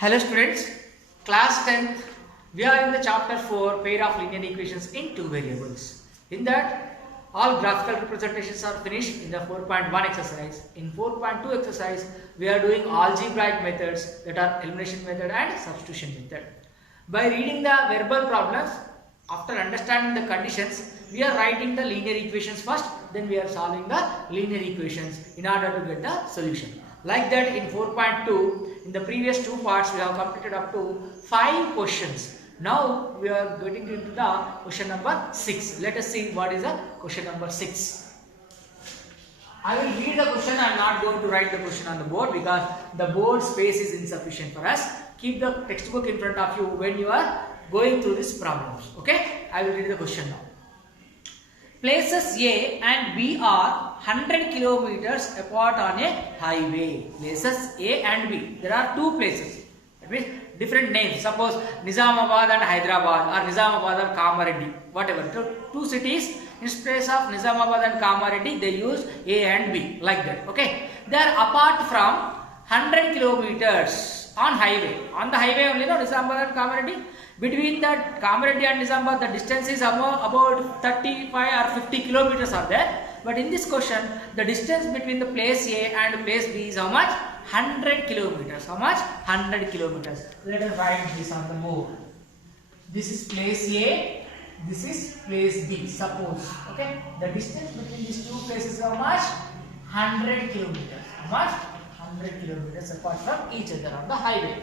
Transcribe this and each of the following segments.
Hello students, class 10th, we are in the chapter 4, pair of linear equations in two variables. In that, all graphical representations are finished in the 4.1 exercise. In 4.2 exercise, we are doing algebraic methods, that are elimination method and substitution method. By reading the verbal problems, after understanding the conditions, we are writing the linear equations first, then we are solving the linear equations in order to get the solution. Like that, in 4.2, in the previous two parts, we have completed up to 5 questions. Now we are getting into the question number 6. Let us see what is the question number 6. I will read the question. I am not going to write the question on the board because the board space is insufficient for us. Keep the textbook in front of you when you are going through these problems. Okay, I will read the question now. Places A and B are 100 kilometers apart on a highway. Places A and B. There are two places. That means different names. Suppose Nizamabad and Hyderabad, or Nizamabad and Kamareddy. Whatever. Two cities. In place of Nizamabad and Kamareddy, they use A and B. Like that. Okay. They are apart from 100 kilometers on highway. On the highway only, no, Nizamabad and Kamareddy. Between that Kamareddy and Nizamabad, the distance is about 35 or 50 kilometers are there. But in this question, the distance between the place A and place B is how much? 100 kilometers. How much? 100 kilometers. Let us write this on the board. This is place A. This is place B. Suppose. Okay. The distance between these two places is how much? 100 kilometers. How much? 100 kilometers apart from each other on the highway.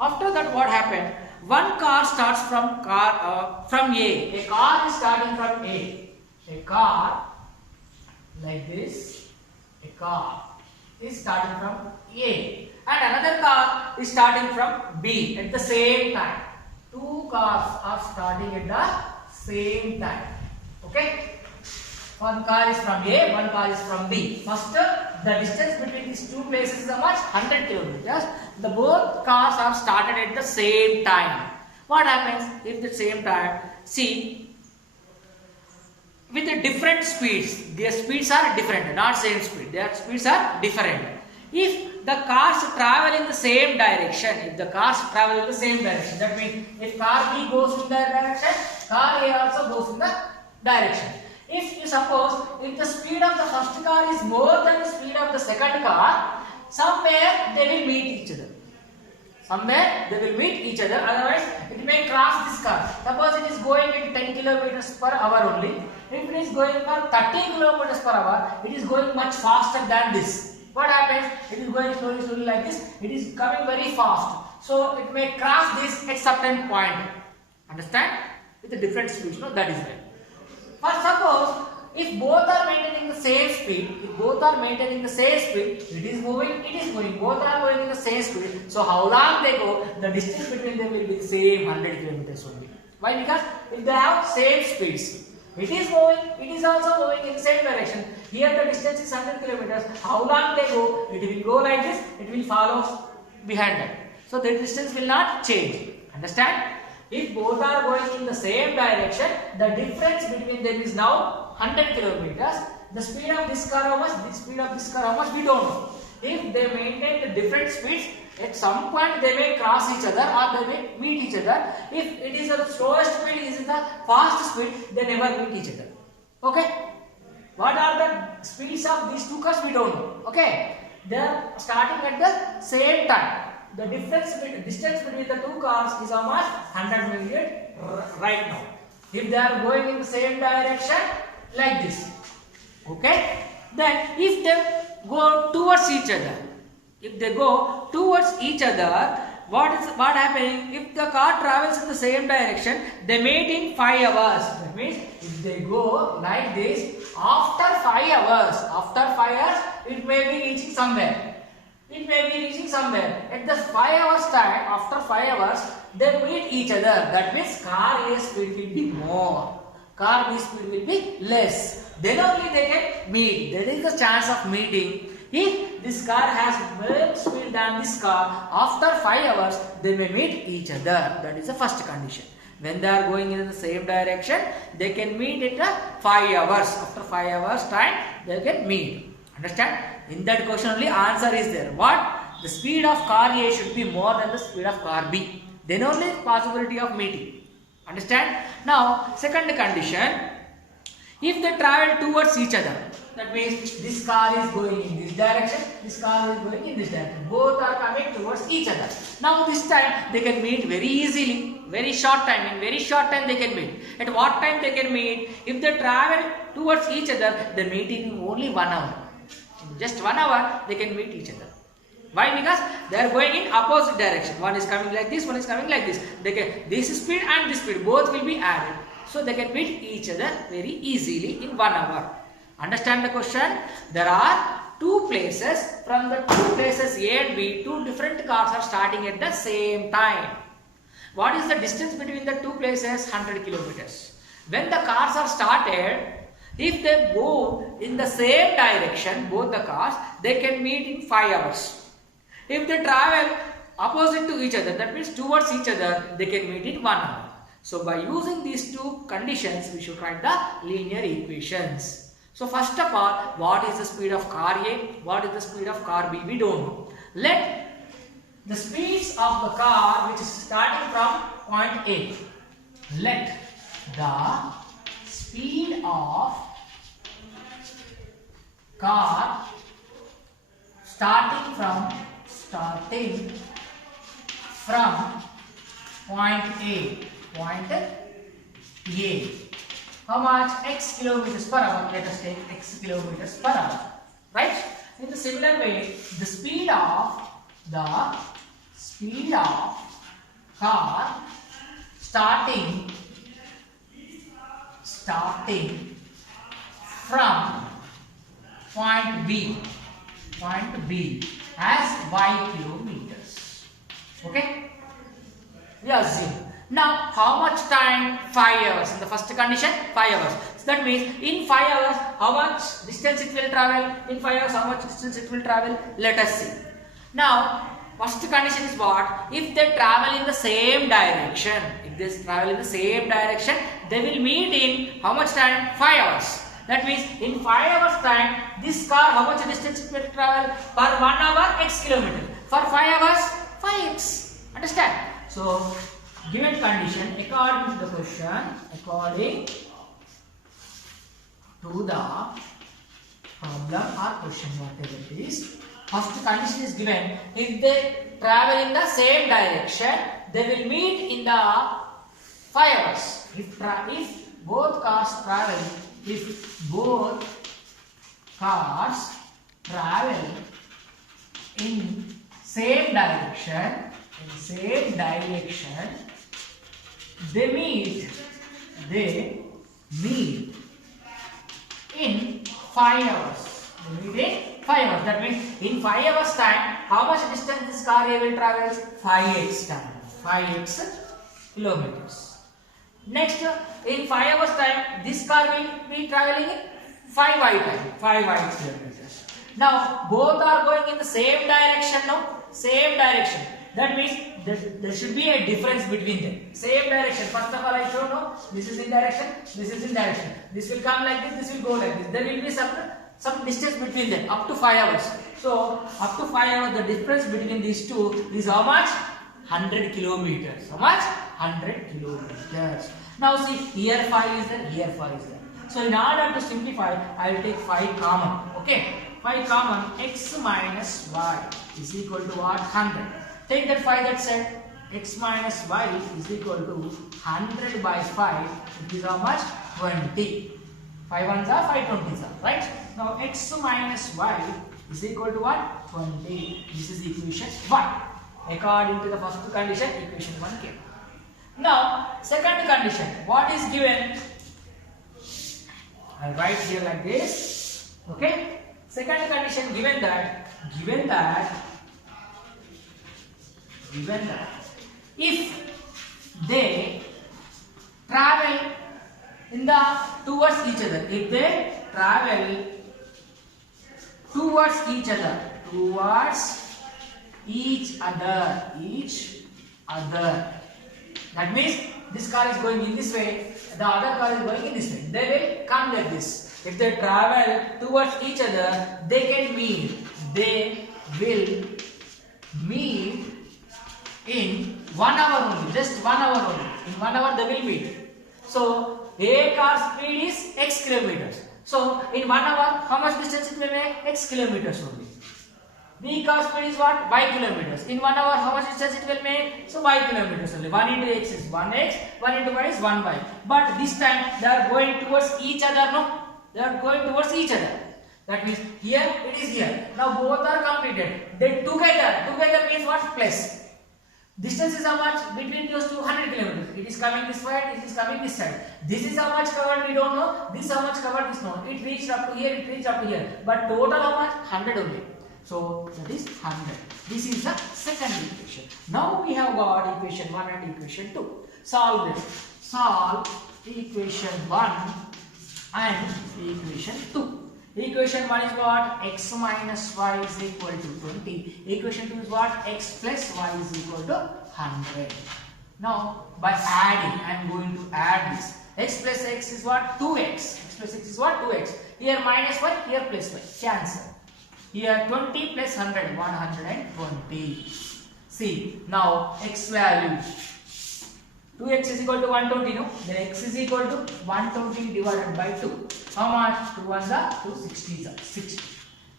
After that, what happened? One car starts from A. A car is starting from A. A car like this. A car is starting from A, and another car is starting from B at the same time. Two cars are starting at the same time. Okay. One car is from A, one car is from B. First, the distance between these two places is how much? 100 kilometers. The both cars are started at the same time. What happens if the same time? See, with the different speeds, their speeds are different, not same speed. Their speeds are different. If the cars travel in the same direction, that means if car B goes in that direction, car A also goes in the direction. If you suppose, if the speed of the first car is more than the speed of the second car, somewhere they will meet each other. Otherwise it may cross this car. Suppose it is going at 10 kilometers per hour only. If it is going for 30 kilometers per hour, it is going much faster than this. What happens? It is going slowly like this. It is coming very fast. So it may cross this at certain point. Understand? With a different speed. No, that is right. But suppose if both are maintaining the same speed, it is moving, both are going in the same speed. So how long they go, the distance between them will be the same 100 kilometers only. Why? Because if they have same speeds, it is moving, it is also moving in the same direction. Here the distance is 100 kilometers. How long they go, it will go like this, it will follow behind that. So the distance will not change. Understand? If both are going in the same direction, the difference between them is now 100 kilometers. The speed of this car how much? The speed of this car how much? We don't know. If they maintain the different speeds, at some point they may cross each other or they may meet each other. If it is the slowest speed, it is the fast speed, they never meet each other. Okay? What are the speeds of these two cars? We don't know. Okay? They are starting at the same time. The distance between the two cars is how much? 100 meters right now. If they are going in the same direction, like this. Okay? Then if they go towards each other, what happening? If the car travels in the same direction, they meet in 5 hours. That means if they go like this, after 5 hours, it may be reaching somewhere. At the 5 hours time, after 5 hours, they meet each other. That means car A speed will be more, car B speed will be less. Then only they can meet. There is a chance of meeting. If this car has more speed than this car, after 5 hours, they may meet each other. That is the first condition. When they are going in the same direction, they can meet at 5 hours. After 5 hours time, they can meet. Understand? In that question only answer is there. What? the speed of car A should be more than the speed of car B. Then only possibility of meeting. Understand? Now, second condition, if they travel towards each other, that means this car is going in this direction, this car is going in this direction. Both are coming towards each other. Now this time they can meet very easily, very short time. In very short time they can meet. At what time they can meet? If they travel towards each other, they meet in only 1 hour. In just 1 hour they can meet each other. Why? Because they are going in opposite direction. One is coming like this, one is coming like this. They can, this speed and this speed both will be added. So they can meet each other very easily in 1 hour. Understand the question? There are two places. From the two places A and B, two different cars are starting at the same time. What is the distance between the two places? 100 kilometers. When the cars are started, if they go in the same direction, both the cars, they can meet in 5 hours. If they travel opposite to each other, that means towards each other, they can meet in 1 hour. So by using these two conditions, we should write the linear equations. So first of all, what is the speed of car A? What is the speed of car B? We don't know. Let the speeds of the car which is starting from point A. Let the speed of car starting from point A. How much? X kilometers per hour. Let us take x kilometers per hour. Right? In the similar way, the speed of car starting from point B as y kilometers. Okay? We assume. Now, how much time? 5 hours. In the first condition, 5 hours. So that means in 5 hours, how much distance it will travel? In 5 hours, how much distance it will travel? Let us see. Now, first condition is what? If they travel in the same direction. If they travel in the same direction, they will meet in how much time? 5 hours. That means in 5 hours time, this car, how much distance it will travel? Per 1 hour, x kilometers. For 5 hours, 5x. Understand? So, given condition, according to the question, according to the problem or question, whatever it is, first condition is given. If they travel in the same direction, they will meet in the 5 hours. If both cars travel in same direction, they meet in 5 hours. That means in 5 hours time, how much distance this car A will travel? 5x time. 5x kilometers. Next, in 5 hours time, this car will be traveling in 5y time. 5y kilometers. Now, both are going in the same direction now. Same direction. That means there should be a difference between them. Same direction. First of all, I showed no. This is in direction. This is in direction. This will come like this. This will go like this. There will be some distance between them. Up to 5 hours. So up to 5 hours, the difference between these two is how much? 100 kilometers. How much? 100 kilometers. Now see, here 5 is there. Here 5 is there. So in order to simplify, I will take 5 common. Okay. 5 common. X minus y is equal to what? 100. Take that 5 that side. X minus y is equal to 100 by 5. It is how much? 20. 5 ones are 5 20s are, right? Now x minus y is equal to what? 20. This is equation 1. According to the first condition, equation 1 came. Now second condition. What is given? I write here like this. Okay. Second condition, given that if they travel towards each other, that means this car is going in this way, the other car is going in this way. They will come like this. If they travel towards each other, they can meet. They will 1 hour only, just 1 hour only. In 1 hour they will meet. So A car speed is x kilometers. So in 1 hour, how much distance it will make? X kilometers only. B car speed is what? Y kilometers. In 1 hour, how much distance it will make? So y kilometers only. 1 into x is 1x, 1 into y is 1y. But this time they are going towards each other, no? They are going towards each other. That means here it is here. Now both are completed. Then together means what? Plus. Distance is how much? Between those two, 100 kilometers. It is coming this side, it is coming this side. This is how much covered, we don't know. This how much covered, this no. It reached up to here, it reached up to here. But total how much? 100 only. So that is 100. This is the second equation. Now we have got equation 1 and equation 2. Solve this. Solve equation 1 and equation 2. Equation 1 is what? X minus y is equal to 20. Equation 2 is what? X plus y is equal to 100. Now by adding, I am going to add this. X plus x is what? 2x. X plus x is what? 2x. Here minus y, here plus y. Cancel. Here 20 plus 100, 120. See, now x value. 2x is equal to 120, no? Then x is equal to 120 divided by 2. How much? 2 1s are 2, 60 are 60.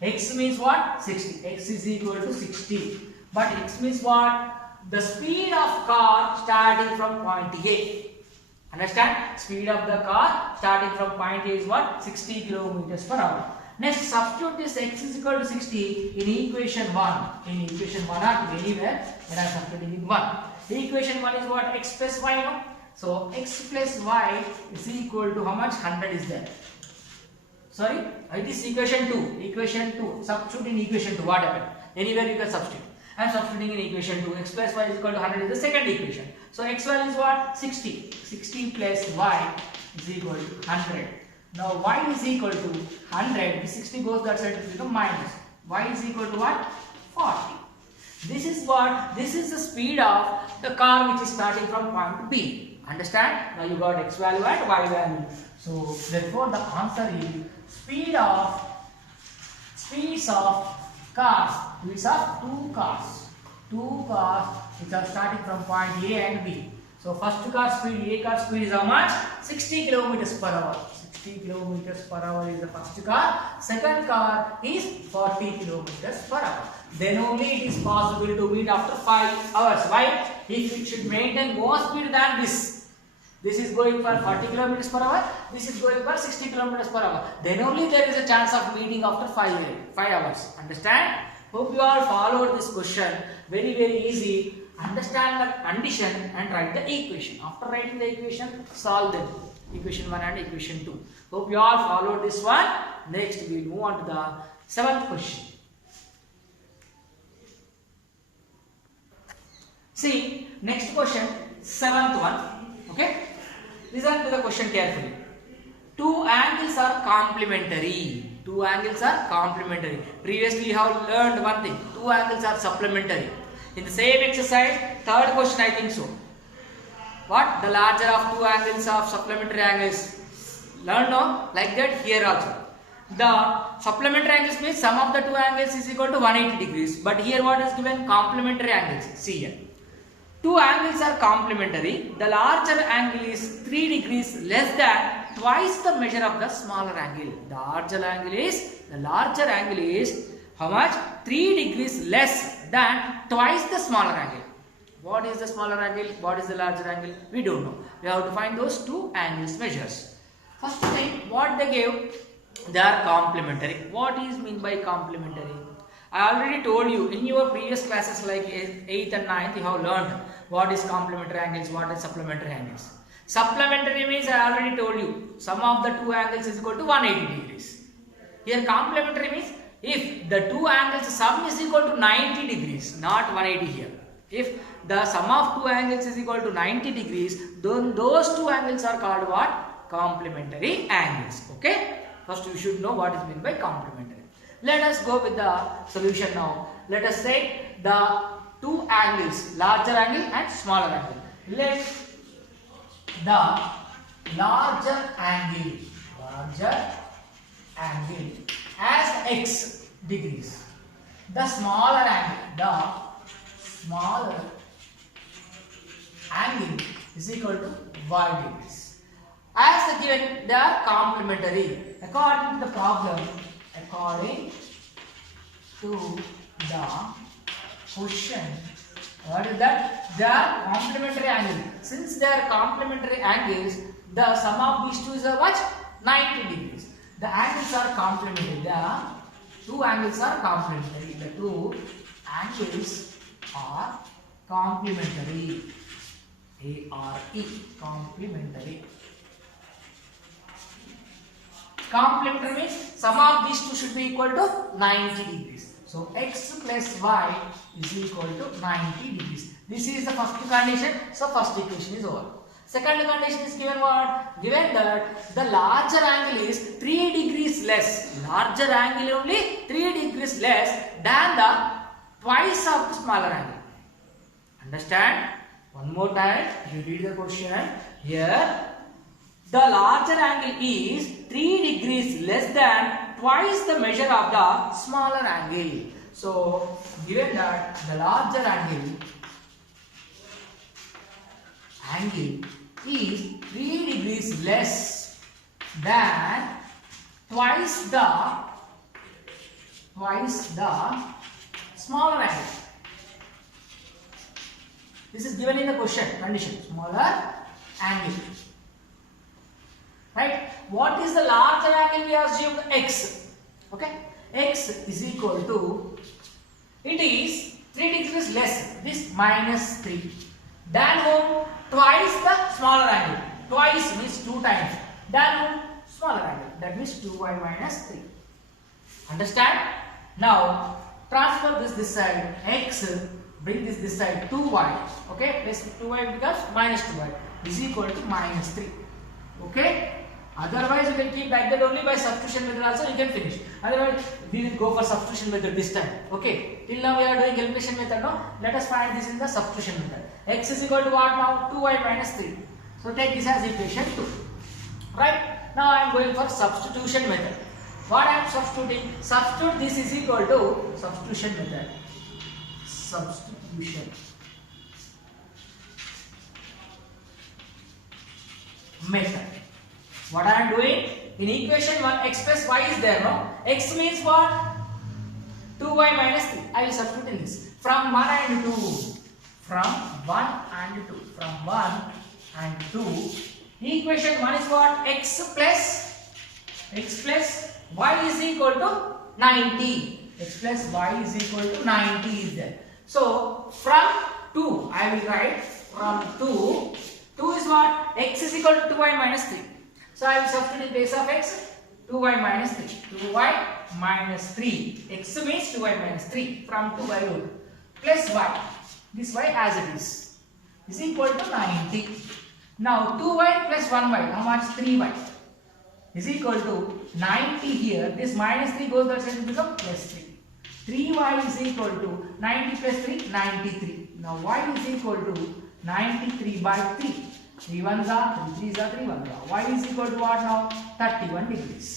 X means what? 60. X is equal to 60. But x means what? The speed of car starting from point A. Understand? Speed of the car starting from point A is what? 60 kilometers per hour. Next, substitute this x is equal to 60 in equation 1. In equation 1 or anywhere, when I am substituting in 1. The equation 1 is what? X plus y, no? So x plus y is equal to how much? 100 is there. Sorry, it is equation 2. Equation 2. Substitute in equation 2. What happened? Anywhere you can substitute. I am substituting in equation 2. X plus y is equal to 100 is the second equation. So x value is what? 60. 60 plus y is equal to 100. Now y is equal to 100. The 60 goes that side, it becomes minus. Y is equal to what? 40. This is what? This is the speed of the car which is starting from point B. Understand? Now you got x value and y value. So therefore the answer is speeds of cars. Speeds of two cars. Two cars which are starting from point A and B. So first car speed, A car speed is how much? 60 kilometers per hour. 60 kilometers per hour is the first car. Second car is 40 kilometers per hour. Then only it is possible to meet after 5 hours. Why? If it should maintain more speed than this. This is going for 40 kilometers per hour. This is going for 60 kilometers per hour. Then only there is a chance of meeting after 5 hours. Understand? Hope you all followed this question. Very, very easy. Understand the condition and write the equation. After writing the equation, solve them. Equation 1 and equation 2. Hope you all followed this one. Next we will move on to the 7th question. See, next question, 7th one. Okay? Listen to the question carefully. Two angles are complementary. Two angles are complementary. Previously you have learned one thing. Two angles are supplementary. In the same exercise, third question I think so. What? The larger of two angles of supplementary angles. Learn no? Like that here also. The supplementary angles means sum of the two angles is equal to 180 degrees. But here what is given? Complementary angles. See here. Two angles are complementary. The larger angle is 3 degrees less than twice the measure of the smaller angle. The larger angle is how much? 3 degrees less than twice the smaller angle. What is the smaller angle? What is the larger angle? We don't know. We have to find those two angles measures. First thing, what they gave? They are complementary. What is mean by complementary? I already told you in your previous classes like 8th and 9th you have learned what is complementary angles, what is supplementary angles. Supplementary means I already told you sum of the two angles is equal to 180 degrees. Here complementary means if the two angles sum is equal to 90 degrees, not 180 here. If the sum of two angles is equal to 90 degrees, then those two angles are called what? Complementary angles. Okay? First you should know what is meant by complementary. Let us go with the solution now. Let us take the two angles, larger angle and smaller angle. Let the larger angle as x degrees. The smaller angle angle is equal to y degrees. As given, they are complementary. According to the problem, according to the question, what is that? They are complementary angles. Since they are complementary angles, the sum of these two is a what? 90 degrees. The angles are complementary. The two angles are complementary. The two angles are complementary. A-R-E, complementary. Complementary means sum of these two should be equal to 90 degrees. So x plus y is equal to 90 degrees. This is the first condition. So first equation is over. Second condition is given what? Given that the larger angle is 3 degrees less. Larger angle only 3 degrees less than the twice of the smaller angle. Understand? One more time. You read the question. Here, the larger angle is 3 degrees less than twice the measure of the smaller angle. So, given that the larger angle is 3 degrees less than twice the smaller angle. This is given in the question condition, smaller angle. Right? What is the larger angle? We assumed x. Okay? X is equal to, it is 3 degrees less, this minus 3. Then whom? Twice the smaller angle. Twice means 2 times. Then whom? Smaller angle. That means 2y minus 3. Understand? Now, transfer this side. X, bring this side 2y. Okay? Plus 2y becomes minus 2y. Is equal to minus 3. Okay? Otherwise, you can keep like that only. By substitution method also you can finish. Otherwise, we will go for substitution method this time. Okay. Till now we are doing elimination method. No. Let us find this in the substitution method. X is equal to what now? 2y minus 3. So take this as equation 2. Right. Now I am going for substitution method. What I am substituting? Substitute this is equal to substitution method. Substitution method. What I am doing? In equation 1, x plus y is there, no? X means what? 2y minus 3. I will substitute in this. From 1 and 2. From 1 and 2. From 1 and 2. Equation 1 is what? X plus y is equal to 90. X plus y is equal to 90 is there. So, from 2, I will write from 2. 2 is what? X is equal to 2y minus 3. So I will substitute in place of x 2y minus 3. 2y minus 3. X means 2y minus 3. From 2 I wrote plus y. This y as it is equal to 90. Now 2y plus 1y. How much? 3y is equal to 90 here. This minus 3 goes that side to become plus 3. 3y is equal to 90 plus 3, 93. Now y is equal to 93 by 3. 3 1s are 3 3s are 3 1s are. Y is equal to what now? 31 degrees.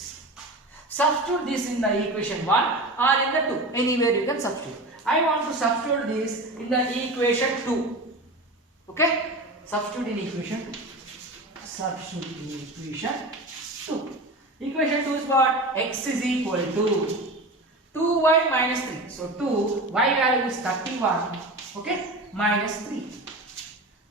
Substitute this in the equation 1 or in the 2. Anywhere you can substitute. I want to substitute this in the equation 2. Okay? Substitute in equation 2. Substitute in equation 2. Equation 2 is what? X is equal to 2y minus 3. So 2, y value is 31. Okay? Minus 3.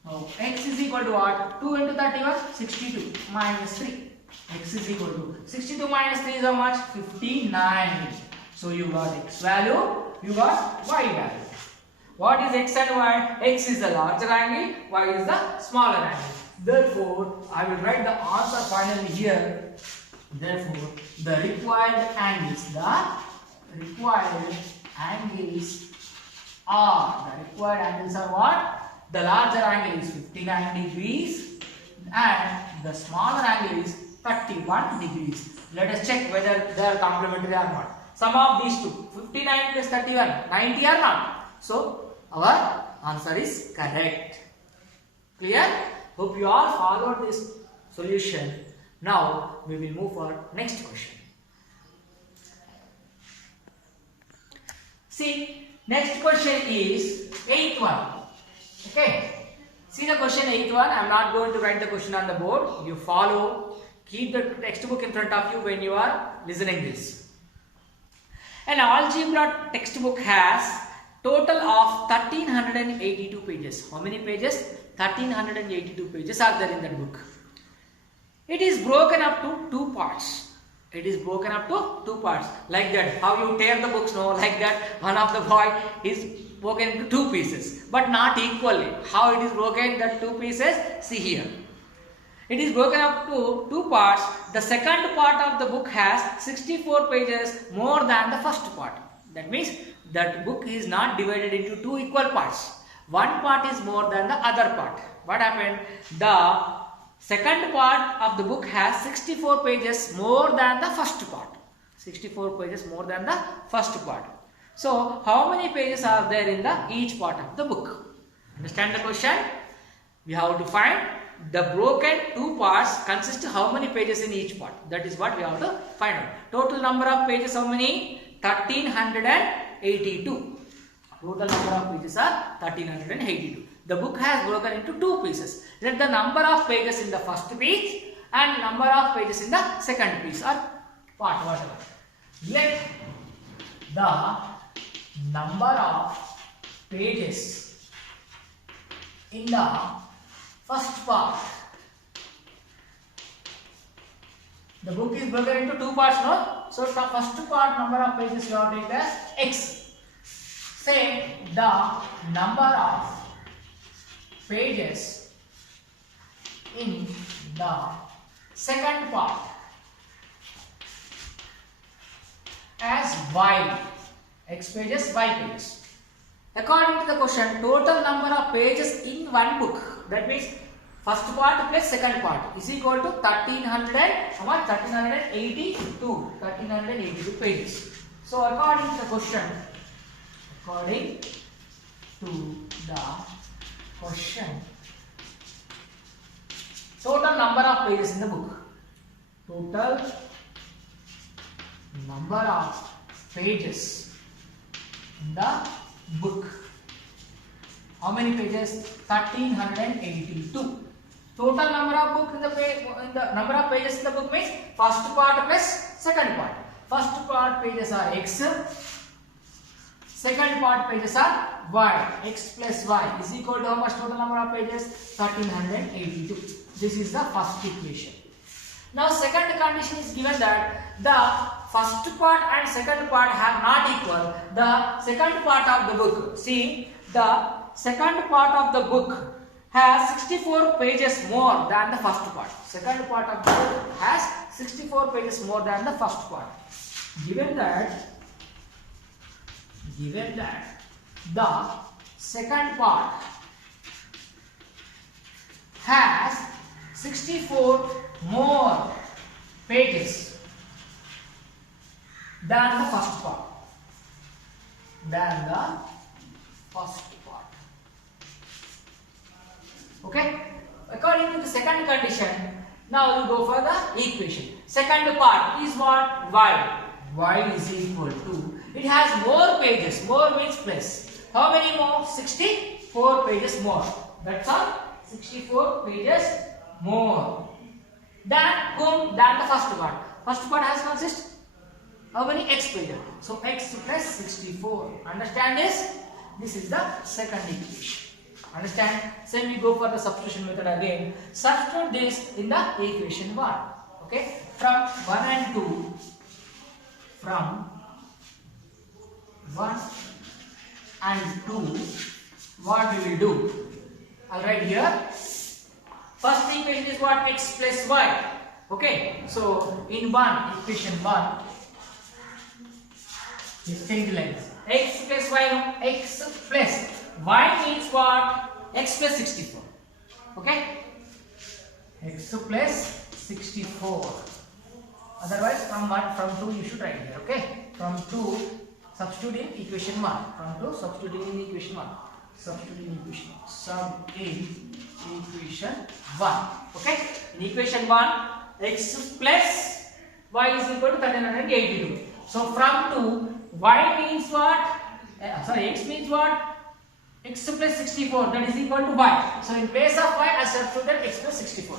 Now x is equal to what? 2 into 31, 62 minus 3. X is equal to 62 minus 3 is how much? 59. So you got x value, you got y value. What is x and y? X is the larger angle, y is the smaller angle. Therefore, I will write the answer finally here. Therefore, the required angles are what? The larger angle is 59 degrees and the smaller angle is 31 degrees. Let us check whether they are complementary or not. Sum of these two, 59 plus 31, 90 or not. So, our answer is correct. Clear? Hope you all followed this solution. Now, we will move for next question. See, next question is 8th one. Okay. See the question 8th one. I am not going to write the question on the board. You follow. Keep the textbook in front of you when you are listening this. An algebra textbook has total of 1382 pages. How many pages? 1382 pages are there in that book. It is broken up to two parts. It is broken up to two parts. Like that. How you tear the books, no? Like that. One of the boy is broken into two pieces. But not equally. How it is broken, that two pieces? See here. It is broken up to two parts. The second part of the book has 64 pages more than the first part. That means that book is not divided into two equal parts. One part is more than the other part. What happened? The second part of the book has 64 pages more than the first part. 64 pages more than the first part. So, how many pages are there in the each part of the book? Understand the question? We have to find the broken two parts consist how many pages in each part. That is what we have to find out. Total number of pages how many? 1382. Total number of pages are 1382. The book has broken into two pieces. Let the number of pages in the first piece and number of pages in the second piece or part, whatever. Let the number of pages in the first part. The book is broken into two parts, no? So the first part number of pages you have to take as X. Say the number of pages in the second part as Y. X pages, Y pages. According to the question, total number of pages in one book, that means first part plus second part is equal to 1382 pages. So according to the question, total number of pages in the book. Total number of pages in the book. How many pages? 1382. Total number of book in the number of pages in the book means first part plus second part. First part pages are X. Second part pages are Y. X plus Y is equal to how much total number of pages? 1382. This is the first equation. Now second condition is given that the first part and second part have not equal. The second part of the book. See, the second part of the book has 64 pages more than the first part. Second part of the book has 64 pages more than the first part. Given that the second part has 64 more pages than the first part. Okay? According to the second condition, now you go for the equation. Second part is what? Y. Y is equal to, it has more pages. More means plus. How many more? 64 pages more. That's all. 64 pages more than the first part. First part has consist how many? X pages. So X plus 64. Understand this? This is the second equation. Understand? So we go for the substitution method again. Substitute this in the equation 1. Okay? From 1 and 2. From 1 and 2. What we will do? I'll write here. First equation is what? X plus Y. Okay? So in equation 1. Is change lines. X plus Y. X plus Y means what? X plus 64. Okay? X plus 64. Otherwise, from 2 you should write here. Okay? From 2, substitute in equation 1. From 2, substitute in equation 1. Substitute in equation. Sub in equation 1. Okay? In equation 1, X plus Y is equal to 1382. So from 2, Y means what? X means what? X x plus 64, that is equal to y. So in place of y, I substituted x plus 64.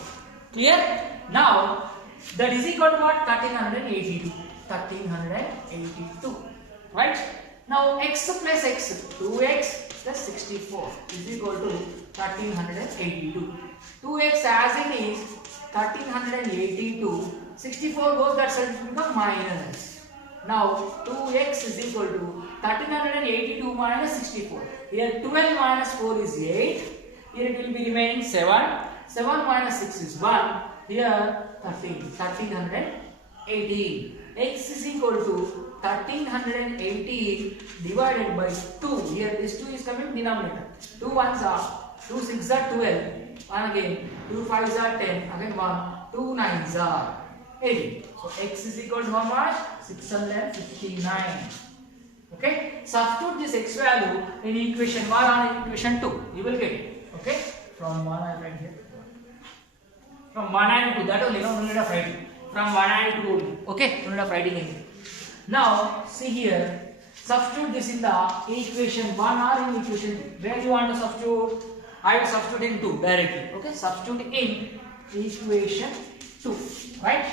Clear? Now that is equal to what? 1382. 1382. Right? Now x plus x, 2x plus 64 is equal to 1382. 2x as it is 1382. 64 goes that side, it becomes minus. Now 2x is equal to 1382 minus 64. Here 12 minus 4 is 8. Here it will be remaining 7. 7 minus 6 is 1. Here 1318. X is equal to 1318 divided by 2. Here this 2 is coming denominator. 2 ones are 2 6 are 12. And again 2 5s are 10. Again 1. 2 9s are 18. So x is equal to how much? 659. Okay. Substitute this x value in equation 1 or in equation 2. You will get it. Okay. From 1 I write here. From 1 and 2. That only. No need of writing. From 1 and 2 only. Okay. No need of writing anything. Now see here. Substitute this in the equation 1 or in equation 2. Where you want to substitute? I will substitute in 2 directly. Okay. Substitute in equation 2. Right.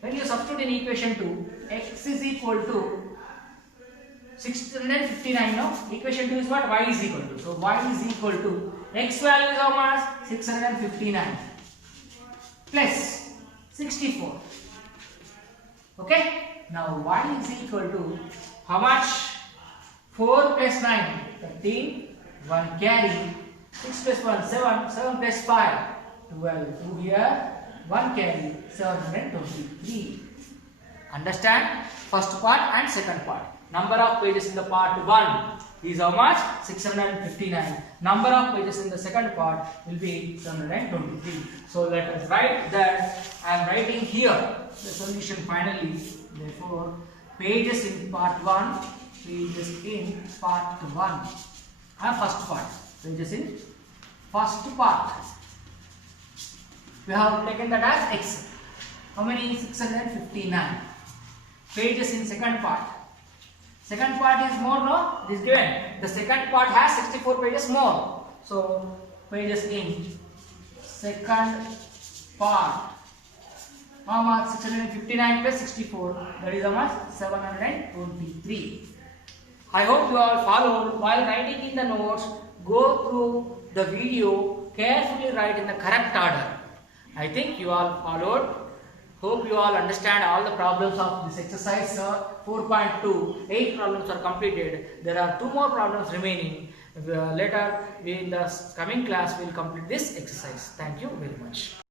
When you substitute in equation 2, x is equal to 659 now. Equation 2 is what? Y is equal to. So y is equal to x value is how much? 659 plus 64. Okay. Now y is equal to how much? 4 plus 9, 13. 1 carry. 6 plus 1, 7. 7 plus 5, 12. 2 here. 1 carry, 723. Understand? First part and second part. Number of pages in the part 1 is how much? 659. Number of pages in the second part will be 723. So let us write that. I am writing here the solution finally. Therefore, pages in part 1, pages in part 1. First part. Pages in first part. We have taken that as x. How many? 659. Pages in second part. Second part is more, no? It is given. The second part has 64 pages more. So, pages in second part. How much? 659 plus 64. That is how much? 723. I hope you all followed. While writing in the notes, go through the video, carefully write in the correct order. I think you all followed. Hope you all understand all the problems of this exercise 4.2. 8 problems are completed. There are 2 more problems remaining. Later in the coming class we will complete this exercise. Thank you very much.